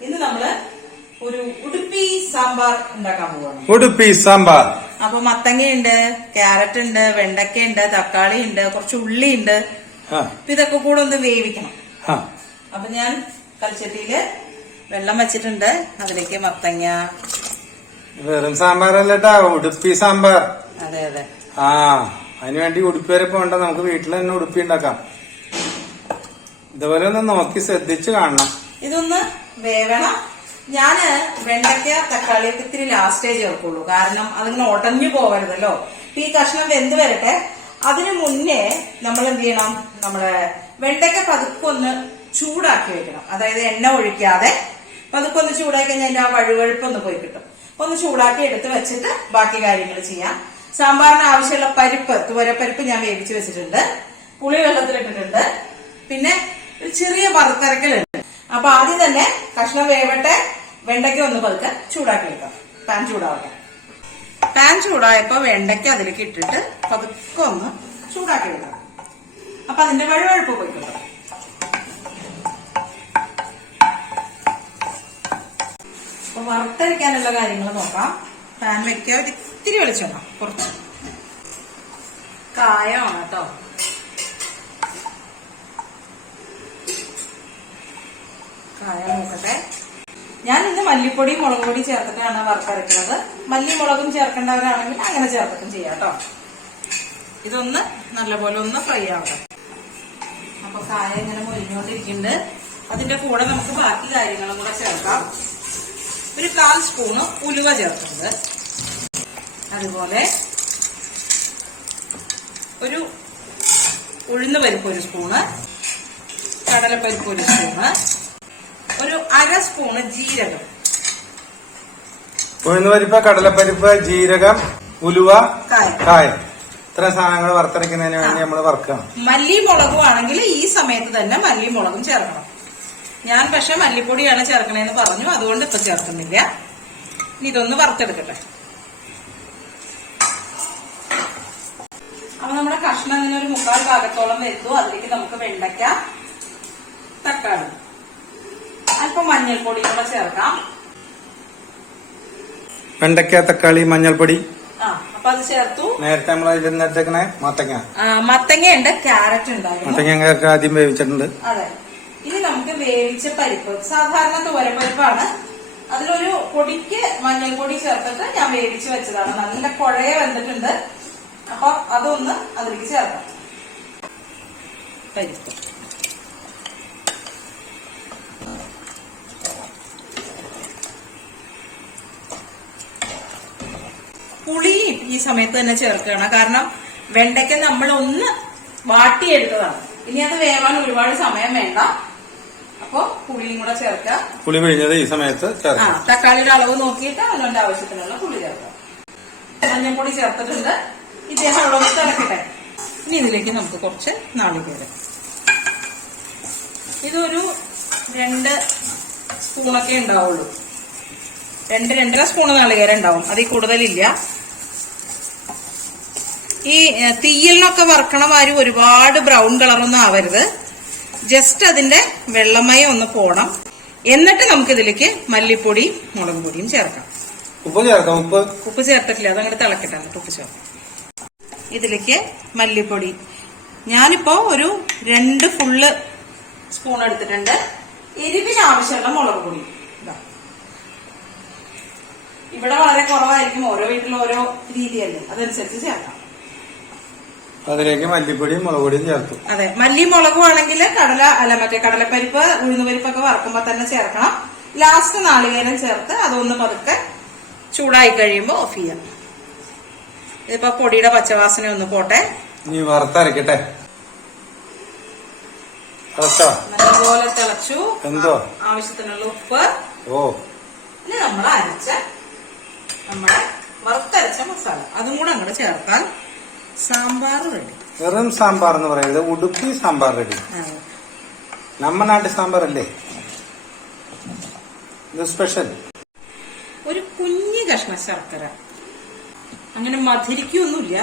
ഇന്ന് നമ്മൾ ഒരു ഉടുപ്പി സാമ്പാർ ഉണ്ടാക്കാൻ പോവാണ്. ഉടുപ്പി സാമ്പാർ. അപ്പൊ മത്തങ്ങയുണ്ട് ക്യാരറ്റ് ഉണ്ട് വെണ്ടക്ക ഉണ്ട് തക്കാളി ഉണ്ട് കുറച്ച് ഉള്ളി ഉണ്ട് അപ്പൊ ഇതൊക്കെ കൂടെ ഒന്ന് വേവിക്കണം. അപ്പൊ ഞാൻ കൽച്ചട്ടിയിൽ വെള്ളം വെച്ചിട്ടുണ്ട്. അതിലേക്ക് മത്തങ്ങ. വെറും സാമ്പാറല്ലട്ടാ ഉടുപ്പി സാമ്പാർ. അതെ അതെ. ആ. അതിനുവേണ്ടി ഉടുപ്പി വരെ പോകണ്ട. നമുക്ക് വീട്ടിൽ തന്നെ ഉടുപ്പി ഉണ്ടാക്കാം. ഇതുപോലെ ഒന്ന് നോക്കി ശ്രദ്ധിച്ചു കാണണം. ഇതൊന്ന് വേവണം ഞാൻ വെണ്ടയ്ക്ക തക്കാളിയൊക്കെ ഇത്തിരി ലാസ്റ്റേ ചേർക്കുള്ളൂ കാരണം അതിങ്ങനെ ഉടഞ്ഞു പോകരുതല്ലോ. ഈ കഷ്ണം വെന്ത് വരട്ടെ. അതിനു മുന്നേ നമ്മൾ എന്ത് ചെയ്യണം? നമ്മുടെ വെണ്ടയ്ക്ക പതുക്കൊന്ന് ചൂടാക്കി വെക്കണം. അതായത് എണ്ണ ഒഴിക്കാതെ പതുക്കൊന്ന് ചൂടാക്കി കഴിഞ്ഞാൽ ആ വഴുവഴുപ്പൊന്ന് പോയി കിട്ടും. ഒന്ന് ചൂടാക്കി എടുത്ത് വെച്ചിട്ട് ബാക്കി കാര്യങ്ങൾ ചെയ്യാം. സാമ്പാറിന് ആവശ്യമുള്ള പരിപ്പ് തുവരപ്പരിപ്പ് ഞാൻ വേവിച്ച് വെച്ചിട്ടുണ്ട്. പുളി വെള്ളത്തിലിട്ടിട്ടുണ്ട് പിന്നെ ഒരു ചെറിയ വറുത്തരക്കലുണ്ട്. അപ്പൊ ആദ്യം തന്നെ കഷ്ണം വേവട്ടെ വെണ്ടയ്ക്ക ഒന്ന് പതുക്കെ ചൂടാക്കി വെക്കാം പാൻ ചൂടാവട്ടെ. പാൻ ചൂടായപ്പോ വെണ്ടയ്ക്ക അതിലേക്ക് ഇട്ടിട്ട് പതുക്കെ ഒന്ന് ചൂടാക്കി വെക്കാം അപ്പൊ അതിന്റെ വഴുവഴുപ്പ് പോയി കിട്ടും അപ്പൊ വറുത്തരയ്ക്കാനുള്ള കാര്യങ്ങൾ നോക്കാം. പാൻ വെക്കുക ഒരു ഇത്തിരി വെളിച്ചെണ്ണ കുറച്ച്. കായമാണ് കേട്ടോ. കായ നോക്കട്ടെ ഞാൻ ഇന്ന് മല്ലിപ്പൊടിയും മുളക് പൊടിയും ചേർത്തിട്ടാണ് വറുത്തരക്കുന്നത് മല്ലി മുളകും ചേർക്കേണ്ടവരാണെങ്കിൽ അങ്ങനെ ചേർത്തിട്ടും ചെയ്യാം കേട്ടോ ഇതൊന്ന് നല്ലപോലെ ഒന്ന് ഫ്രൈ ആവട്ടെ. അപ്പൊ കായ ഇങ്ങനെ മൊരിഞ്ഞുകൊണ്ടിരിക്കുന്നുണ്ട് അതിന്റെ കൂടെ നമുക്ക് ബാക്കി കാര്യങ്ങളും കൂടെ ചേർക്കാം. ഒരു കാൽ സ്പൂണ് ഉലുവ ചേർക്കുന്നത് അതുപോലെ ഒരു ഉഴുന്ന് പരിപ്പ് ഒരു സ്പൂണ് കടലപ്പരിപ്പ് ഒരു സ്പൂണ് ഒരു അര സ്പൂണ് ജീരകം. ഉഴുന്നുപരിപ്പ് കടലപ്പരിപ്പ് ജീരകം ഉലുവ കായ. ഇത്ര സാധനങ്ങൾ വറുത്തരയ്ക്കുന്നതിന് വേണ്ടി നമ്മൾ വറുക്കണം. മല്ലി മുളകും ആണെങ്കിൽ ഈ സമയത്ത് തന്നെ മല്ലി മുളകും ചേർക്കണം. ഞാൻ പക്ഷെ മല്ലിപ്പൊടിയാണ് ചേർക്കണേന്ന് പറഞ്ഞു അതുകൊണ്ട് ഇപ്പൊ ചേർക്കുന്നില്ല. ഇനി ഇതൊന്ന് വറുത്തെടുക്കട്ടെ. അപ്പൊ നമ്മുടെ കഷ്ണം ഇങ്ങനെ ഒരു മുക്കാൽ ഭാഗത്തോളം വരുത്തു അതിലേക്ക് നമുക്ക് വെണ്ടയ്ക്ക തക്കാളി. അല്പം മഞ്ഞൾപ്പൊടി കൂടെ ചേർക്കാം. വെണ്ടക്ക തക്കാളി മഞ്ഞൾപ്പൊടി. ആ അപ്പൊ അത് ചേർത്തു. നേരത്തെ നമ്മൾ അതിലിരുന്നേക്കണേ മത്തങ്ങ. ആ, മത്തങ്ങയുണ്ട് ക്യാരറ്റ് ഉണ്ടായിരുന്നു. മത്തങ്ങ ആദ്യം വേവിച്ചിട്ടുണ്ട്. അതെ. ഇനി നമുക്ക് വേവിച്ച പരിപ്പ്. സാധാരണ തോരപ്പരിപ്പാണ് അതിലൊരു പൊടിക്ക് മഞ്ഞൾപ്പൊടി ചേർത്തിട്ട് ഞാൻ വേവിച്ച് വെച്ചതാണ്. നല്ല കുഴയെ വന്നിട്ടുണ്ട്. അപ്പൊ അതൊന്ന് അതിലേക്ക് ചേർക്കാം. പരിപ്പ്. പുളിയും ഈ സമയത്ത് തന്നെ ചേർക്കണം കാരണം വെണ്ടയ്ക്ക നമ്മൾ ഒന്ന് വാട്ടിയെടുത്തതാണ്. ഇനി അത് വേവാൻ ഒരുപാട് സമയം വേണ്ട. അപ്പൊ പുളിയും കൂടെ ചേർക്കുക. പുളി പിഴിഞ്ഞത് ഈ സമയത്ത് ആ തക്കാളിയുടെ അളവ് നോക്കിയിട്ട് അതിനുള്ള ആവശ്യത്തിനുള്ള പുളി ചേർക്കുക. മഞ്ഞൾപ്പൊടി ചേർത്തിട്ടുണ്ട്. ഇദ്ദേഹം അളവ് തിളക്കട്ടെ. ഇനി ഇതിലേക്ക് നമുക്ക് കുറച്ച് നാളികേരം ഇതൊരു രണ്ട് സ്പൂണൊക്കെ ഉണ്ടാവുള്ളൂ. രണ്ട് രണ്ടര സ്പൂൺ നാളികേരം ഉണ്ടാവും. അതിൽ കൂടുതലില്ല. ഈ തീയലിനൊക്കെ വറക്കണ മാതിരി ഒരുപാട് ബ്രൗൺ കളറൊന്നും ആവരുത്. ജസ്റ്റ് അതിന്റെ വെള്ളമയം ഒന്ന് പോണം. എന്നിട്ട് നമുക്ക് ഇതിലേക്ക് മല്ലിപ്പൊടി മുളക് പൊടിയും ചേർക്കാം. ഉപ്പ് ചേർക്കാം ഉപ്പ്. ഉപ്പ് ചേർത്തിട്ടില്ല അതങ്ങോട്ട് തിളക്കട്ടെ ഉപ്പ് ചേർക്കാം. ഇതിലേക്ക് മല്ലിപ്പൊടി. ഞാനിപ്പോ ഒരു രണ്ട് ഫുള്ള് സ്പൂൺ എടുത്തിട്ടുണ്ട്. എരിവിന് ആവശ്യമുള്ള മുളക് പൊടി. ഇതാ. ഇവിടെ വളരെ കുറവായിരിക്കും ഓരോ വീട്ടിലും ഓരോ രീതിയല്ലേ? അതനുസരിച്ച് ചേർക്കാം. അതിലേക്ക് മല്ലിപ്പൊടിയും മുളക് പൊടിയും ചേർത്തു അതെ. മല്ലി മുളകും ആണെങ്കിൽ കടല അല്ല മറ്റേ കടലപ്പരിപ്പ് ഉഴുന്നുപരിപ്പൊക്കെ വറക്കുമ്പോ തന്നെ ചേർക്കണം. ലാസ്റ്റ് നാളികേരം ചേർത്ത് അതൊന്ന് പതുക്കെ ചൂടായി കഴിയുമ്പോൾ ഓഫ് ചെയ്യാം. ഇതിപ്പോ പൊടിയുടെ പച്ചവാസന ഒന്ന് പോട്ടെ. ഇനി വറുത്തരക്കട്ടെ നല്ലപോലെ തിളച്ചു. എന്തോ? ആവശ്യത്തിനുള്ള ഉപ്പ്. ഓ. നമ്മൾ അരച്ച നമ്മുടെ വറുത്തരച്ച മസാല. അതും കൂടെ അങ്ങോട്ട് ചേർത്താൽ സാമ്പാർ റെഡി വെറും സാമ്പാർ എന്ന് പറയുന്നത് ഉടുപ്പി സാമ്പാർ റെഡി നമ്മ നാട്ടിൽ സാമ്പാർ അല്ലേ? ഇത് സ്പെഷ്യൽ ഒരു കുഞ്ഞു കഷ്ണ ശർക്കര. അങ്ങനെ മധുരിക്കൊന്നുമില്ല.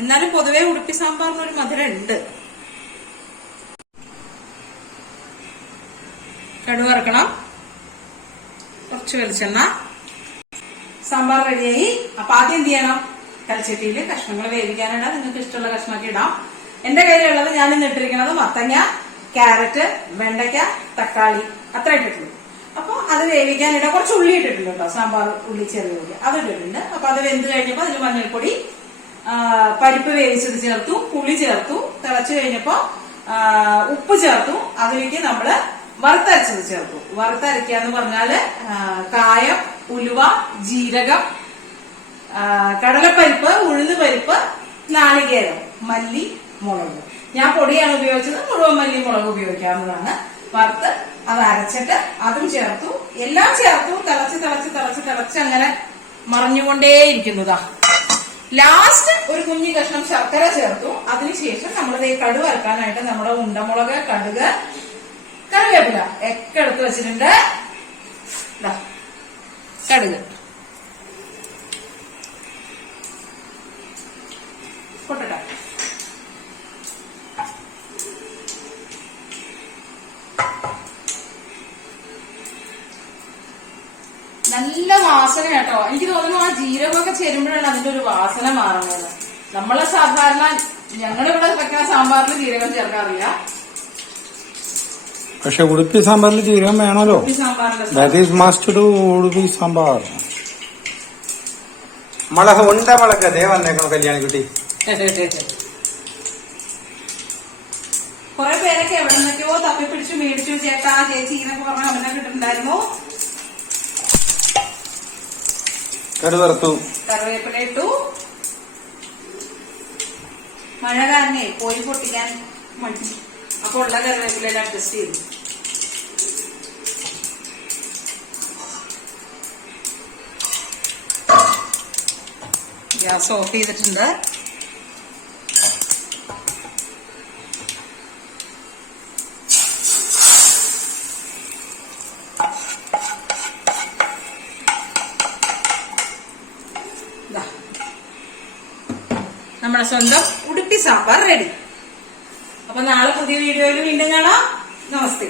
എന്നാലും പൊതുവെ ഉടുപ്പി സാമ്പാറിന് ഒരു മധുരം ഉണ്ട് കടുവറക്കണം കുറച്ച് വെളിച്ചെണ്ണ. സാമ്പാർ റെഡിയായി. അപ്പൊ ആദ്യം എന്ത് ചെയ്യണം? കൽച്ചട്ടിയിൽ കഷ്ണങ്ങൾ വേവിക്കാനിടാം നിങ്ങൾക്ക് ഇഷ്ടമുള്ള കഷ്ണമൊക്കെ ഇടാം. എന്റെ കയ്യിലുള്ളത് ഞാൻ ഇന്ന് ഇട്ടിരിക്കുന്നത് മത്തങ്ങ ക്യാരറ്റ് വെണ്ടയ്ക്ക തക്കാളി. അത്ര ഇട്ടിട്ടുള്ളൂ. അപ്പൊ അത് വേവിക്കാനിടാം കുറച്ച് ഉള്ളി ഇട്ടിട്ടുണ്ട് കേട്ടോ. സാമ്പാർ ഉള്ളി ചെറിയ ഉള്ളി. അത് ഇട്ടിട്ടുണ്ട്. അപ്പൊ അത് വെന്ത് കഴിഞ്ഞപ്പോ അതിന് മഞ്ഞൾപ്പൊടി പരിപ്പ് വേവിച്ചത് ചേർത്തു പുളി ചേർത്തു തിളച്ചു കഴിഞ്ഞപ്പോ ഉപ്പ് ചേർത്തു. അതിലേക്ക് നമ്മൾ വറുത്തരച്ചത് ചേർത്തു. വറുത്തരയ്ക്കുക എന്ന് പറഞ്ഞാൽ കായം ഉലുവ ജീരകം കടലപ്പരിപ്പ് ഉഴുന്ന് പരിപ്പ് നാളികേരം മല്ലി മുളക്. ഞാൻ പൊടിയാണ് ഉപയോഗിച്ചത്. മുഴുവൻ മല്ലി മുളക് ഉപയോഗിക്കാവുന്നതാണ്. വറുത്ത് അത് അരച്ചിട്ട് അതും ചേർത്തു. എല്ലാം ചേർത്തു. തിളച്ച് തിളച്ച് തിളച്ച് തിളച്ച് അങ്ങനെ മറിഞ്ഞുകൊണ്ടേയിരിക്കുന്നതാ. ലാസ്റ്റ് ഒരു കുഞ്ഞു കഷ്ണം ശർക്കര ചേർത്തു. അതിനുശേഷം നമ്മൾ ഈ കടു വറക്കാനായിട്ട് നമ്മുടെ ഉണ്ടമുളക് കടുക് കറിവേപ്പില ഒക്കെ എടുത്ത് വെച്ചിട്ടുണ്ട്. കടുക്. നല്ല വാസന കേട്ടോ. എനിക്ക് തോന്നുന്നു ആ ജീരകമൊക്കെ ചേരുമ്പോഴാണ് അതിന്റെ ഒരു വാസന മാറുന്നത്. നമ്മളെ സാധാരണ ഞങ്ങളിവിടെ വെക്കുന്ന സാമ്പാറിൽ ജീരകം ചേർക്കാറില്ല. പക്ഷെ ഉടുപ്പി സാമ്പാറിൽ ജീരകം വേണമല്ലോ. That is must to Udupi sambar. മുളക് ഉണ്ട മുളക് ദേ വന്നേക്കണോ കല്യാണി കുട്ടി കൊറേ പേരൊക്കെ എവിടെ നിന്നൊക്കെയോ തപ്പിപ്പിടിച്ച് മേടിച്ചു ചേട്ടാ ചേച്ചി എന്നൊക്കെ പറഞ്ഞ അവനെ ഇട്ടിട്ടുണ്ടായിരുന്നു കടുവറുത്തു. കറിവേപ്പില ഇട്ടു. മഴ കാരണേ പോയി പൊട്ടിക്കാൻ മടി. അപ്പൊ ഉള്ള കറിവേപ്പില അഡ്ജസ്റ്റ് ചെയ്തു. ഗ്യാസ് ഓഫ് ചെയ്തിട്ടുണ്ട്. നമ്മുടെ സ്വന്തം ഉടുപ്പി സാമ്പാർ റെഡി. അപ്പൊ നാളെ പുതിയ വീഡിയോയിൽ വീണ്ടും കാണാം. നമസ്തേ.